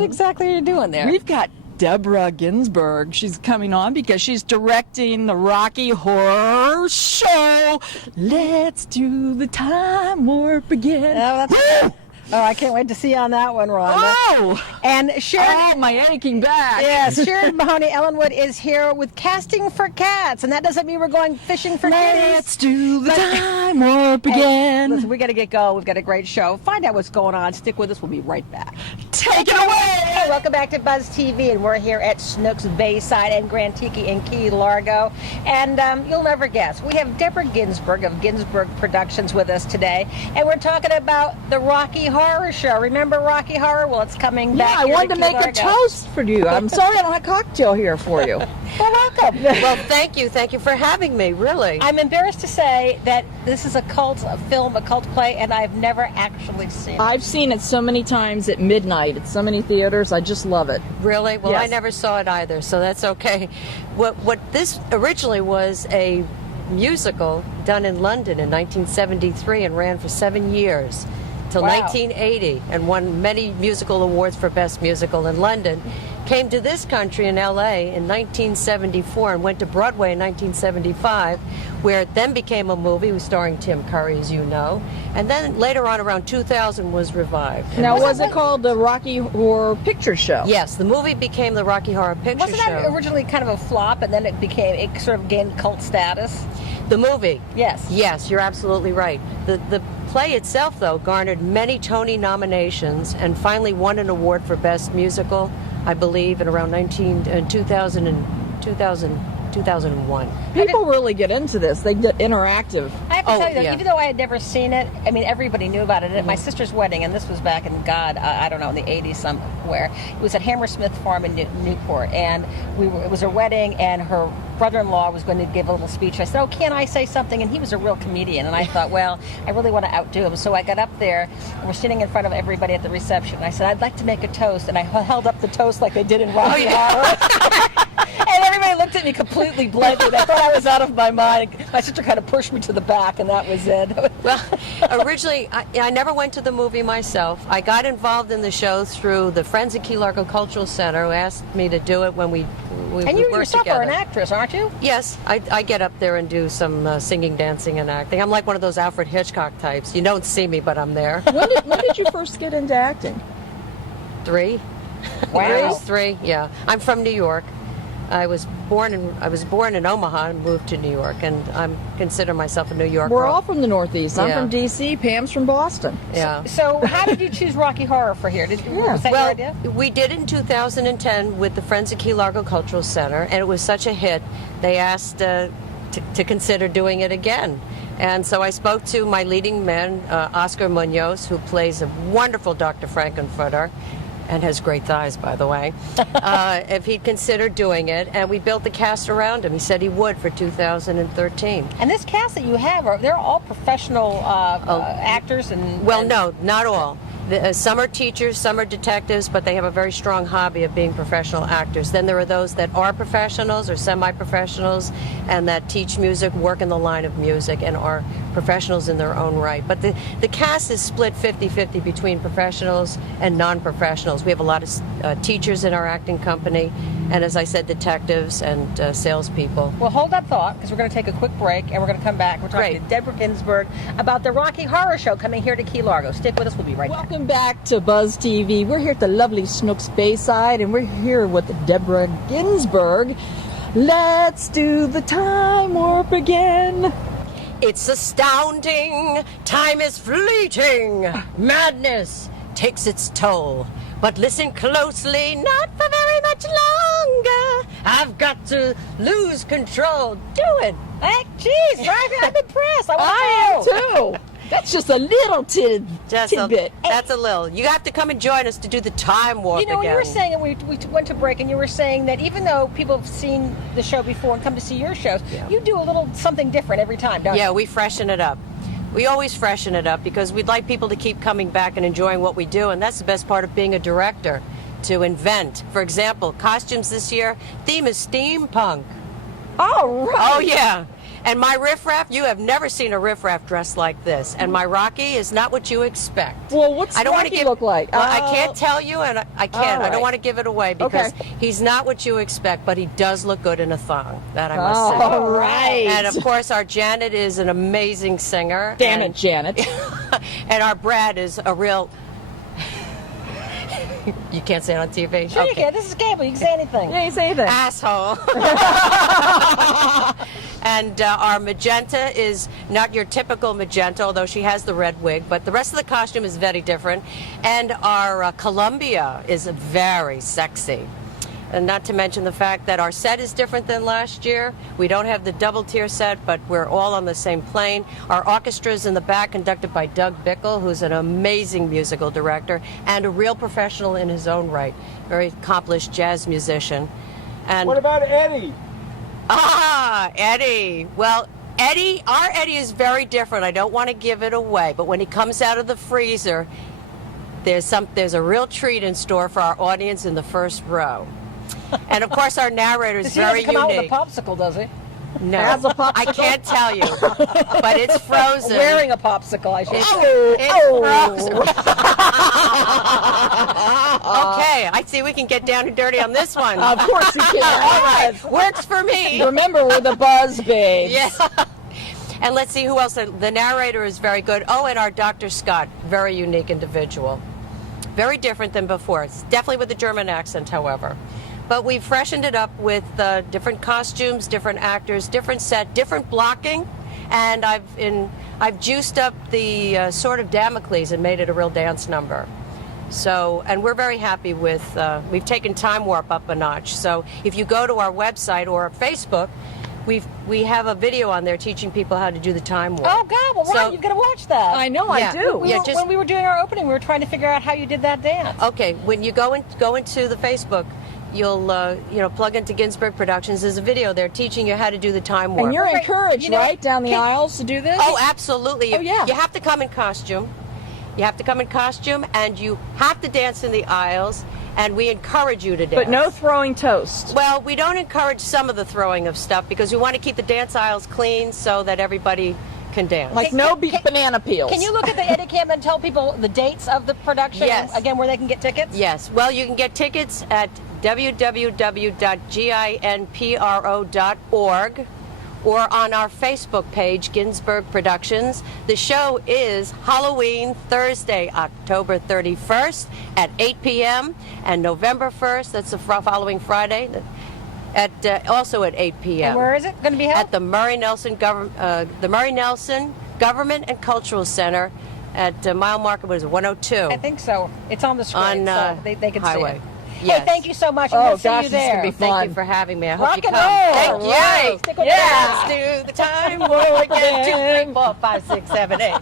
What exactly are you doing there? We've got Debra Ginsberg. She's coming on because she's directing the Rocky Horror Show. Let's do the time warp again. Oh, I can't wait to see you on that one, Rhonda. Oh! And Sharon... Oh, my aching back. Yes, Sharon Mahoney Ellenwood is here with Casting for Cats, and that doesn't mean we're going fishing for kitties. Let's do the time warp again. Listen, we got to get going. We've got a great show. Find out what's going on. Stick with us. We'll be right back. Take it away! Hey, welcome back to BuzzTV, and we're here at Snooks Bayside and Grand Tiki in Key Largo. And you'll never guess, we have Debra Ginsberg of Ginsberg Productions with us today, and we're talking about the Rocky Horror Show. Remember Rocky Horror? Well, it's coming back. Yeah, I wanted to make a toast for you. I'm sorry I don't have a cocktail here for you. Well, welcome. Well, thank you. Thank you for having me, really. I'm embarrassed to say that this is a cult film, a cult play, and I've never actually seen it. I've seen it so many times at midnight at so many theaters. I just love it. Really? Well, Yes. I never saw it either, so that's okay. What this originally was a musical done in London in 1973 and ran for 7 years till Wow. 1980 and won many musical awards for Best Musical in London. Came to this country in LA in 1974 and went to Broadway in 1975, where it then became a movie starring Tim Curry, as you know, and then later on around 2000 was revived. Now, was it called the Rocky Horror Picture Show? Yes, the movie became the Rocky Horror Picture Wasn't that Show. originally kind of a flop, and then it sort of gained cult status? The movie? Yes. Yes, you're absolutely right. The play itself, though, garnered many Tony nominations and finally won an award for Best Musical, I believe, in around 2001. People really get into this. They get interactive. I have to tell you, though, yeah. even though I had never seen it, I mean, everybody knew about it. At my sister's wedding, and this was back in, I don't know, in the 80s somewhere. It was at Hammersmith Farm in Newport, and it was her wedding, and her brother-in-law was going to give a little speech. I said, oh, can I say something? And he was a real comedian, and I thought, well, I really want to outdo him. So I got up there, and we're sitting in front of everybody at the reception. And I said, I'd like to make a toast, and I held up the toast like they did in Rocky Horror. And everybody looked at me completely blankly. They thought I was out of my mind. My sister kind of pushed me to the back, and that was it. Well, originally, I never went to the movie myself. I got involved in the show through the Friends of Key Largo Cultural Center, who asked me to do it when we And you worked yourself together. are an actress, aren't you? Yes, I get up there and do some singing, dancing, and acting. I'm like one of those Alfred Hitchcock types. You don't see me, but I'm there. When did you first get into acting? 3. Wow. 3, yeah. I'm from New York. I was born in Omaha and moved to New York, and I consider myself a New Yorker. We're all from the Northeast. I'm Yeah. from D.C. Pam's from Boston. Yeah. So how did you choose Rocky Horror for here? Was that your idea? We did it in 2010 with the Friends of Key Largo Cultural Center, and it was such a hit, they asked to consider doing it again. And so I spoke to my leading man, Oscar Munoz, who plays a wonderful Dr. Frankenfurter, and has great thighs, by the way, if he'd consider doing it. And we built the cast around him. He said he would for 2013. And this cast that you have, they're all professional actors and... Well, no, not all. Some are teachers, some are detectives, but they have a very strong hobby of being professional actors. Then there are those that are professionals or semi-professionals and that teach music, work in the line of music, and are professionals in their own right. But the cast is split 50-50 between professionals and non-professionals. We have a lot of teachers in our acting company, and as I said, detectives and salespeople. Well, hold that thought, because we're going to take a quick break, and we're going to come back. We're talking Great. to Debra Ginsberg about the Rocky Horror Show coming here to Key Largo. Stick with us. We'll be right back. Welcome back to BuzzTV. We're here at the lovely Snooks Bayside, and we're here with Debra Ginsberg. Let's do the time warp again. It's astounding. Time is fleeting. Madness takes its toll. But listen closely, not for very much longer. I've got to lose control. Do it. Hey, geez, I'm impressed. I am too. That's just a little tidbit. That's a little. You have to come and join us to do the time warp You know, again. you were saying, and we went to break, and you were saying that even though people have seen the show before and come to see your shows, you do a little something different every time, don't you? Yeah, we freshen it up. We always freshen it up because we'd like people to keep coming back and enjoying what we do, and that's the best part of being a director, to invent. For example, costumes this year, theme is steampunk. Oh, right. Oh, yeah. And my riffraff, you have never seen a riffraff dressed like this. And my Rocky is not what you expect. Well, what's I don't want to Rocky look like? Well, I can't tell you, and I can't. All I don't right. want to give it away because Okay. he's not what you expect, but he does look good in a thong. That I must say. All right. And of course, our Janet is an amazing singer. Damn and, it, Janet. And our Brad is a real. You can't say it on TV. Sure you can. This is cable. You can say anything. Yeah, you say that. Asshole. And our magenta is not your typical magenta, although she has the red wig, but the rest of the costume is very different. And our Columbia is very sexy. And not to mention the fact that our set is different than last year. We don't have the double tier set, but we're all on the same plane. Our orchestra is in the back, conducted by Doug Bickle, who's an amazing musical director and a real professional in his own right. Very accomplished jazz musician. And What about Eddie? Eddie. Well, our Eddie is very different. I don't want to give it away, but when he comes out of the freezer, there's a real treat in store for our audience in the first row. And of course, our narrator is He very doesn't come unique. out with a popsicle, does he? No, Has a popsicle? I can't tell you, but it's frozen. Wearing a popsicle, I should say. It's frozen. Okay, I see we can get down and dirty on this one. Of course you can. All right, works for me. Remember, we're the Buzz Babes. Yeah. And let's see who else. The narrator is very good. Oh, and our Dr. Scott, very unique individual. Very different than before. It's definitely with a German accent, however. But we've freshened it up with different costumes, different actors, different set, different blocking. And I've juiced up the Sword of Damocles and made it a real dance number. So, and we're very happy with, we've taken Time Warp up a notch. So if you go to our website or our Facebook, we have a video on there teaching people how to do the Time Warp. Oh, God. Well, So- right. You've got to watch that. I know, Yeah. I do. When we were doing our opening, we were trying to figure out how you did that dance. Okay, when you go into the Facebook, you'll plug into Ginsberg Productions. There's a video there teaching you how to do the Time Warp. And you're Right. encouraged, You know, right, down the aisles to do this? Oh, absolutely. Oh, yeah. You have to come in costume. You have to come in costume, and you have to dance in the aisles, and we encourage you to dance. But no throwing toast. Well, we don't encourage some of the throwing of stuff because we want to keep the dance aisles clean so that everybody can dance. Like no banana peels. Can you look at the Eddie Cam and tell people the dates of the production? Yes. Again, where they can get tickets? Yes. Well, you can get tickets at www.ginpro.org or on our Facebook page, Ginsberg Productions. The show is Halloween, Thursday, October 31st at 8 p.m. and November 1st, that's the following Friday, also at 8 p.m. And where is it going to be held? At the Murray Nelson Government and Cultural Center at mile marker, what is it, 102? I think so. It's on the screen, On, so they can Highway. see it. Yes. Hey, thank you so much. And Oh, we'll see gosh, you this is there. gonna be Thank fun. you for having me. I hope Rock you and come. roll. Thank you. Right. Stick with Yes. us. Do the time warp again. 2, 3, 4, 5, 6, 7, 8.